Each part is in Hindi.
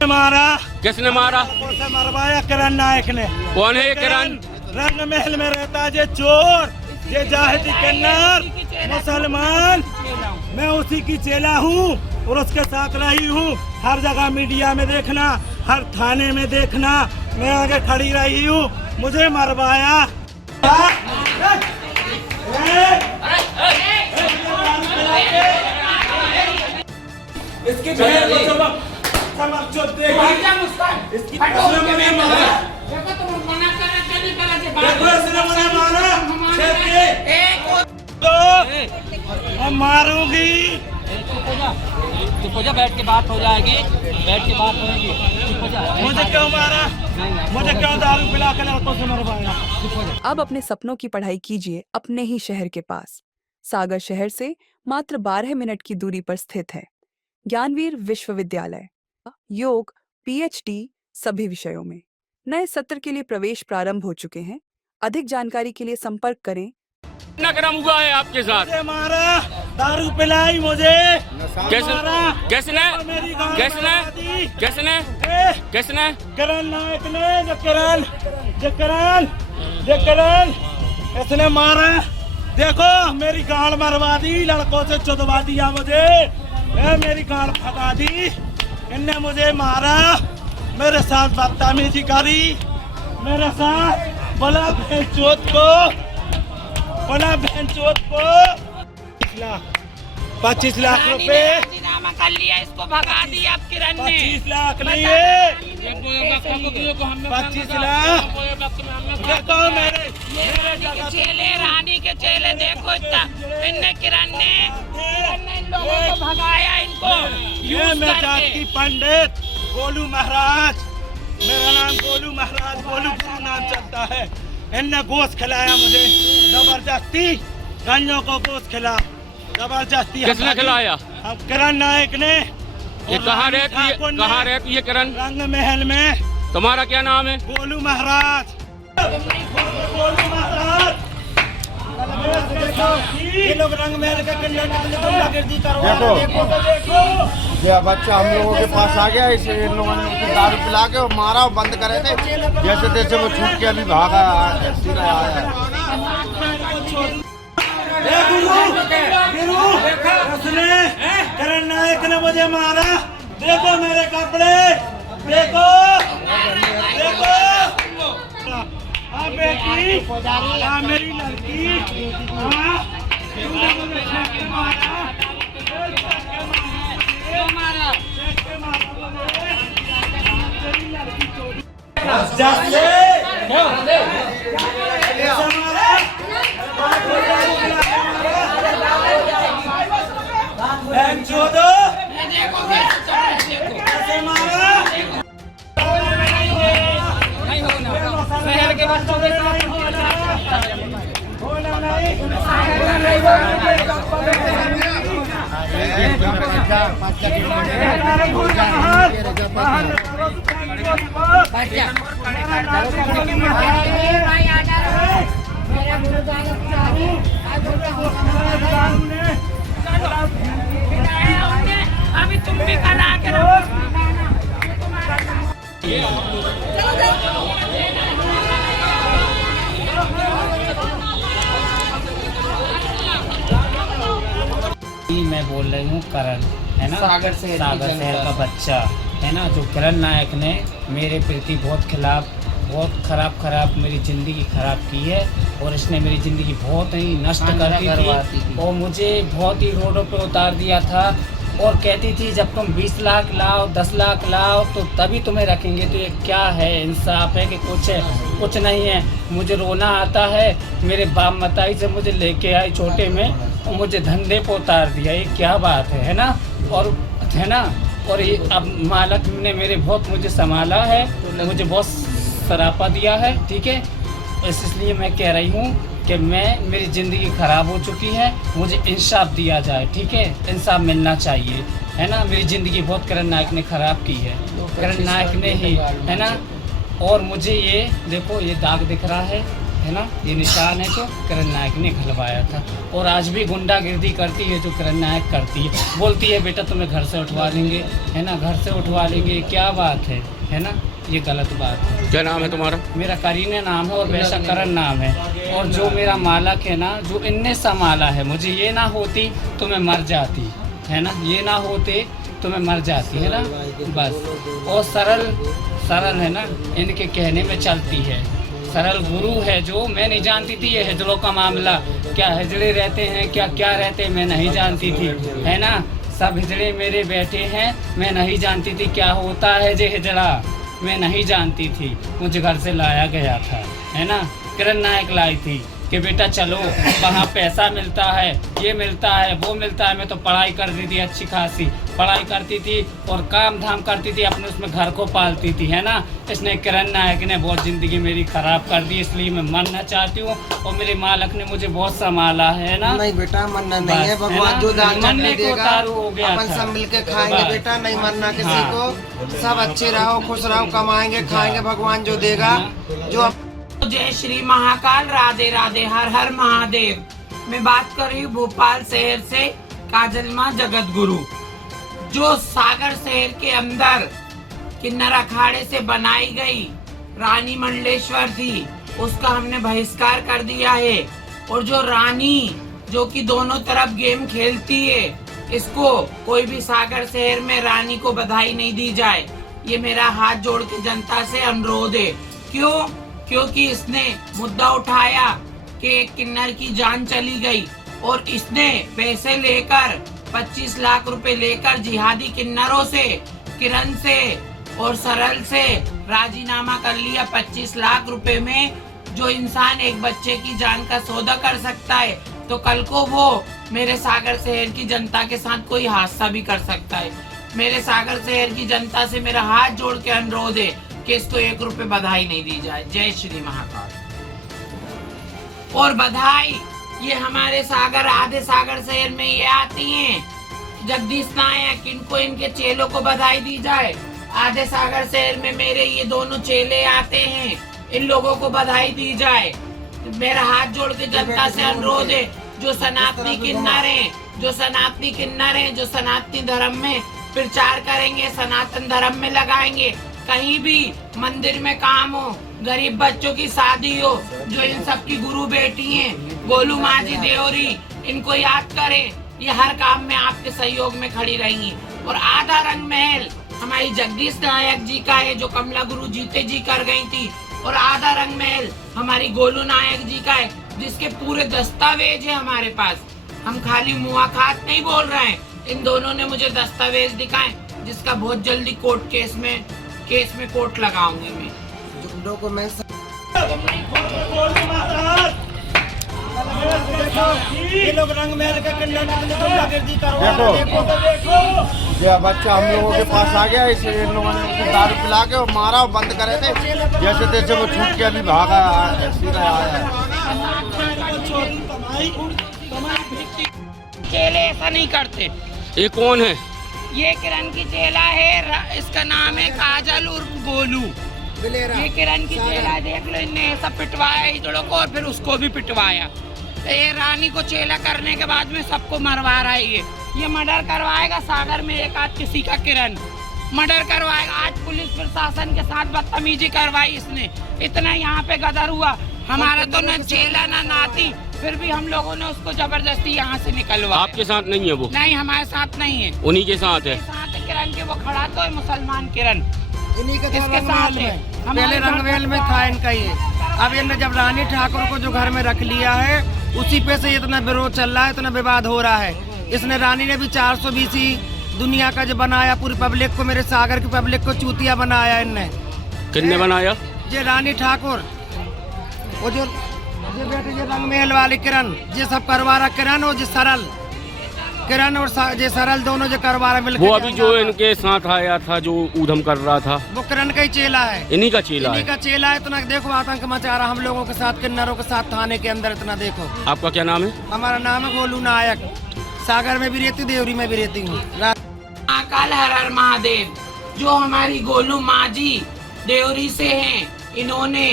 मारा? किसने मारा? से मरवाया किरण नायक ने। कौन है ये किरण? रंग महल में रहता है चोर, ये जाहिदी कन्नर मुसलमान। मैं उसी की चेला हूँ और उसके साथ रही हूँ। हर जगह मीडिया में देखना, हर थाने में देखना, मैं आगे खड़ी रही हूँ। मुझे मरवाया। इसकी मारूंगी। चुप हो जा, बैठ के बात हो जाएगी, बैठ के बात होगी। मुझे क्यों मारा? मुझे क्यों दारू पिला कर लड़कों से मरवाया? अब अपने सपनों की पढ़ाई कीजिए अपने ही शहर के पास। सागर शहर से मात्र 12 मिनट की दूरी पर स्थित है ज्ञानवीर विश्वविद्यालय। योग, PhD सभी विषयों में। नए सत्र के लिए प्रवेश प्रारंभ हो चुके हैं। अधिक जानकारी के लिए संपर्क करें। कितना क्रम हुआ है आपके साथ? मुझे मारा, दारू पिलाई मुझे। किसने? किसने? किसने? किसने? किसने? किरण नायक ने। जो किरण इसने मारा। देखो मेरी गाल मरवा दी, लड़कों से चुदवा दिया मुझे। मेरी गाल फटा दी। इनने मुझे मारा, मेरे साथ बदतमीजी करी, मेरे साथ बोला बहनचोद को 25 लाख रुपए कर लिया, इसको भगा दिया अब किरण ने। 25 लाख नहीं है, 25 लाख। देखो मेरे चेले, रानी के चेले, देखो इतना इनने किरण ने इन लोगों को भगाया। इनको ये मैं जाति पंडित गोलू महाराज, मेरा नाम गोलू महाराज, गोलू गुरु नाम चलता है। इनने गोश्त खिलाया मुझे जबरदस्ती, गंजों को गोश्त खिला जबरदस्ती। किसने खिलाया? अब किरण नायक ने। ये कहाँ रहती है किरण? रंग महल में। तुम्हारा क्या नाम है? गोलू महाराज। गोलू महाराज। ये लोग रंग महल का गुंडागर्दी करवा रहे हैं। देखो ये बच्चा हम लोगों के पास आ गया, इसे इन लोगों ने उसकी दारू पिला के और मारा और बंद करे थे। जैसे तैसे वो छूट के अभी भागा सीधा आया। किरण नायक ने मुझे मारा। देखो मेरे कपड़े, देखो देखो। हाँ बेटी, हाँ मेरी लड़की, हाँ तूने मुझे छक्के मारा। शहर के बच्चों के साथ अभी तुम भी करा के मैं बोल रही हूँ करण, है ना, सागर शहर का बच्चा, है ना, जो किरण नायक ने मेरे प्रति बहुत खराब मेरी ज़िंदगी ख़राब की है। और इसने मेरी ज़िंदगी बहुत ही नष्ट कर दी थी और मुझे बहुत ही रोडों पे उतार दिया था। और कहती थी जब तुम 20 लाख लाओ, 10 लाख लाओ तो तभी तुम्हें रखेंगे। तो ये क्या है, इंसाफ है कि कुछ नहीं है। मुझे रोना आता है। मेरे बाप मताई से मुझे लेके आई छोटे में और मुझे धंधे पे उतार दिया। ये क्या बात है ना? और है ना, और ये अब मालक ने मुझे संभाला है, मुझे बहुत सरापा दिया है। ठीक है, इसलिए मैं कह रही हूँ कि मेरी ज़िंदगी ख़राब हो चुकी है, मुझे इंसाफ दिया जाए। ठीक है, इंसाफ मिलना चाहिए, है ना। मेरी ज़िंदगी बहुत किरण नायक ने ख़राब की है, किरण नायक ने ही, है ना। और मुझे ये देखो, ये दाग दिख रहा है, है ना, ये निशान है जो किरण नायक ने घलवाया था। और आज भी गुंडागिर्दी करती है जो किरण नायक करती है। बोलती है बेटा तुम्हें घर से उठवा लेंगे, है ना, घर से उठवा लेंगे, क्या बात है ना, ये गलत बात है। क्या नाम है तुम्हारा? मेरा करीने नाम है और वैसा करण नाम है। और जो मेरा मालक है ना, जो इनने सा माला है, मुझे ये ना होती तो मैं मर जाती, है ना, ये ना होते तो मैं मर जाती, है ना, बस। और सरल है ना, इनके कहने में चलती है। सरल गुरु है जो, मैं नहीं जानती थी ये हिजड़ों का मामला, क्या हिजड़े रहते हैं, क्या क्या रहते हैं, मैं नहीं जानती थी, है ना। सब हिजड़े मेरे बैठे हैं, मैं नहीं जानती थी क्या होता है जे हिजड़ा, मैं नहीं जानती थी। मुझे घर से लाया गया था, है ना, किरण नायक लाई थी कि बेटा चलो वहाँ पैसा मिलता है, ये मिलता है, वो मिलता है। मैं तो पढ़ाई करती थी, अच्छी खासी पढ़ाई करती थी और काम धाम करती थी, अपने उसमें घर को पालती थी, है ना। इसने किरण नायक ने बहुत ज़िंदगी मेरी ख़राब कर दी, इसलिए मैं मरना चाहती हूँ। और मेरे मालक ने मुझे बहुत संभाला है ना। नहीं बेटा मरना नहीं है, भगवान जो दान मरने को देगा उतारू हो गया अपन था। सब मिलके खाएंगे बेटा, नहीं मरना किसी हाँ। को। सब अच्छे रहो, खुश रहो, कमाएंगे खाएंगे, भगवान जो देगा जो। जय श्री महाकाल, राधे राधे, हर हर महादेव। मैं बात कर रही हूँ भोपाल शहर से, काजल माँ जगत गुरु, जो सागर शहर के अंदर किन्नर अखाड़े से बनाई गई रानी मंडलेश्वर थी, उसका हमने बहिष्कार कर दिया है। और जो रानी जो कि दोनों तरफ गेम खेलती है, इसको कोई भी सागर शहर में रानी को बधाई नहीं दी जाए, ये मेरा हाथ जोड़ के जनता से अनुरोध है। क्यों? क्योंकि इसने मुद्दा उठाया कि एक किन्नर की जान चली गई और इसने पैसे लेकर 25 लाख रुपए लेकर जिहादी किन्नरों से, किरण से और सरल से राजीनामा कर लिया 25 लाख रुपए में। जो इंसान एक बच्चे की जान का सौदा कर सकता है, तो कल को वो मेरे सागर शहर की जनता के साथ कोई हादसा भी कर सकता है। मेरे सागर शहर की जनता से मेरा हाथ जोड़ के अनुरोध है कि इसको 1 रुपए बधाई नहीं दी जाए। जय श्री महाकाल। और बधाई ये हमारे सागर, आधे सागर शहर में ये आती हैं जगदीश नायक, इनको इनके चेलों को बधाई दी जाए। आधे सागर शहर में मेरे ये दोनों चेले आते हैं, इन लोगों को बधाई दी जाए। मेरा हाथ जोड़ के जनता से अनुरोध है, जो सनातनी किन्नर हैं, जो सनातनी किन्नर हैं, जो सनातनी धर्म में प्रचार करेंगे, सनातन धर्म में लगाएंगे, कहीं भी मंदिर में काम हो, गरीब बच्चों की शादी हो, जो इन सब की गुरु बेटी हैं, गोलू माजी देवरी, इनको याद करें, ये हर काम में आपके सहयोग में खड़ी रहेंगी। और आधा रंग महल हमारी जगदीश नायक जी का है, जो कमला गुरु जीते जी कर गई थी। और आधा रंग महल हमारी गोलू नायक जी का है, जिसके पूरे दस्तावेज है हमारे पास। हम खाली मुआखात नहीं बोल रहे हैं, इन दोनों ने मुझे दस्तावेज दिखाए, जिसका बहुत जल्दी कोर्ट केस में कोर्ट लगाऊंगी मैं। जुगनों को मैं ये लोग रंग महल के किन्नर ने गुंडागिर्दी करवा रहे हैं। देखो ये बच्चा हम लोगों के पास आ गया, इसलिए इन लोगों ने उसे दारू पिला के और मारा और बंद करे थे, जैसे तैसे वो छूट के अभी भागा सीधा आया। चेले ऐसा नहीं करते। ये कौन है? ये किरण की चेला है, इसका नाम है काजल उर्फ गोलू। ये किरण की चेला, देख लो, इनने ऐसा पिटवाया हिजड़ों को और फिर उसको भी पिटवाया। ये रानी को चेला करने के बाद में सबको मरवा रहा है। ये मर्डर करवाएगा सागर में एक आध किसी का, किरण मर्डर करवाएगा। आज पुलिस प्रशासन के साथ बदतमीजी करवाई इसने, इतना यहाँ पे गदर हुआ। हमारा तो न चेला न नाती, फिर भी हम लोगों ने उसको जबरदस्ती यहाँ से निकलवाया। आपके साथ नहीं है वो? नहीं, हमारे साथ नहीं है, उन्हीं के साथ है। साथ है किरण के। वो खड़ा तो है मुसलमान किरण, इन्हीं के इसके साथ है। पहले रंगवेल में था इनका ये। अब इन्होंने जब रानी ठाकुर को जो घर में रख लिया है, उसी पे से इतना विरोध चल रहा है, इतना विवाद हो रहा है। इसने रानी ने भी 420 दुनिया का जो बनाया, पूरी पब्लिक को, मेरे सागर की पब्लिक को चूतिया बनाया इनने। किसने बनाया? ये रानी ठाकुर, वो जो बेटे ये रंगमहल वाली किरण, ये सब करवा रहा किरण और जो सरल, किरण और जे सरल दोनों जो करवा रहे मिलकर। वो अभी जो इनके साथ आया था, जो ऊधम कर रहा था, वो किरण का ही चेला है, इन्हीं का चेला इन्हीं है। का चेला है। इतना देखो आतंक मचा रहा हम लोगों के साथ, किन्नरों के साथ थाने के अंदर। इतना देखो। आपका क्या नाम है? हमारा नाम है गोलू नायक, सागर में भी रहती, देवरी में भी रहती हूँ। महाकाल, हर हर महादेव। जो हमारी गोलू माँ जी देवरी से हैं, इन्होंने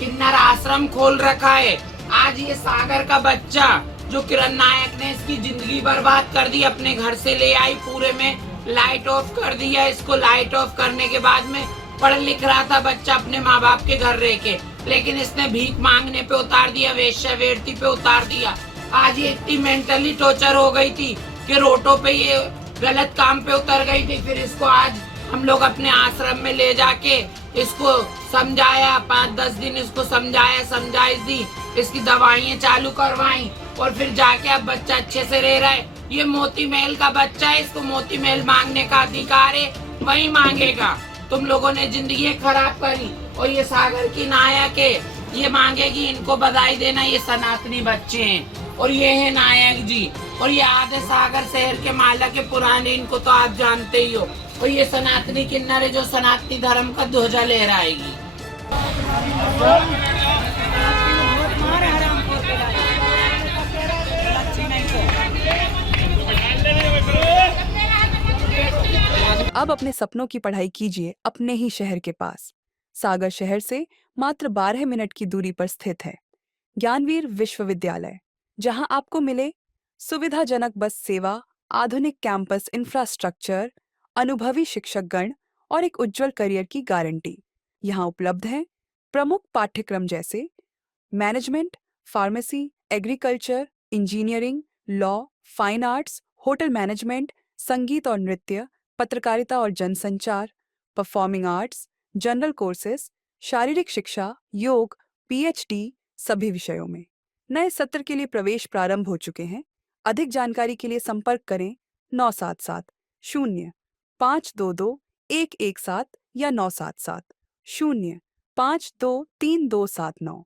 किन्नर आश्रम खोल रखा है। आज ये सागर का बच्चा जो किरण नायक ने इसकी जिंदगी बर्बाद कर दी, अपने घर से ले आई, पूरे में लाइट ऑफ कर दिया इसको। लाइट ऑफ करने के बाद में पढ़ लिख रहा था बच्चा अपने माँ बाप के घर रह के, लेकिन इसने भीख मांगने पे उतार दिया, वेश्यावृत्ति पे उतार दिया। आज ये इतनी मेंटली टॉर्चर हो गई थी कि रोटों पे ये गलत काम पे उतर गई थी। फिर इसको आज हम लोग अपने आश्रम में ले जाके इसको समझाया, 5-10 दिन इसको समझाया, समझाइश दी, इसकी दवाइयाँ चालू करवाई और फिर जाके अब बच्चा अच्छे से रह रहा है। ये मोती महल का बच्चा है, इसको मोती महल मांगने का अधिकार है, वही मांगेगा। तुम लोगों ने जिंदगी खराब करी और ये सागर की नायक है, ये मांगेगी। इनको बधाई देना, ये सनातनी बच्चे हैं और ये है नायक जी। और ये आधे सागर शहर के माला के पुराने, इनको तो आप जानते ही हो। और ये सनातनी किन्नर है जो सनातनी धर्म का ध्वजा लहराएगी। अब अपने सपनों की पढ़ाई कीजिए अपने ही शहर के पास। सागर शहर से मात्र 12 मिनट की दूरी पर स्थित है ज्ञानवीर विश्वविद्यालय, जहां आपको मिले सुविधाजनक बस सेवा, आधुनिक कैंपस इंफ्रास्ट्रक्चर, अनुभवी शिक्षकगण और एक उज्जवल करियर की गारंटी। यहाँ उपलब्ध है प्रमुख पाठ्यक्रम जैसे management, pharmacy, agriculture, engineering, law, fine arts, hotel management, संगीत और नृत्य, पत्रकारिता और जनसंचार, परफॉर्मिंग आर्ट्स, जनरल कोर्सेज, शारीरिक शिक्षा, योग, पीएचडी सभी विषयों में। नए सत्र के लिए प्रवेश प्रारंभ हो चुके हैं। अधिक जानकारी के लिए संपर्क करें 977-0522-117 या 977-0523-279।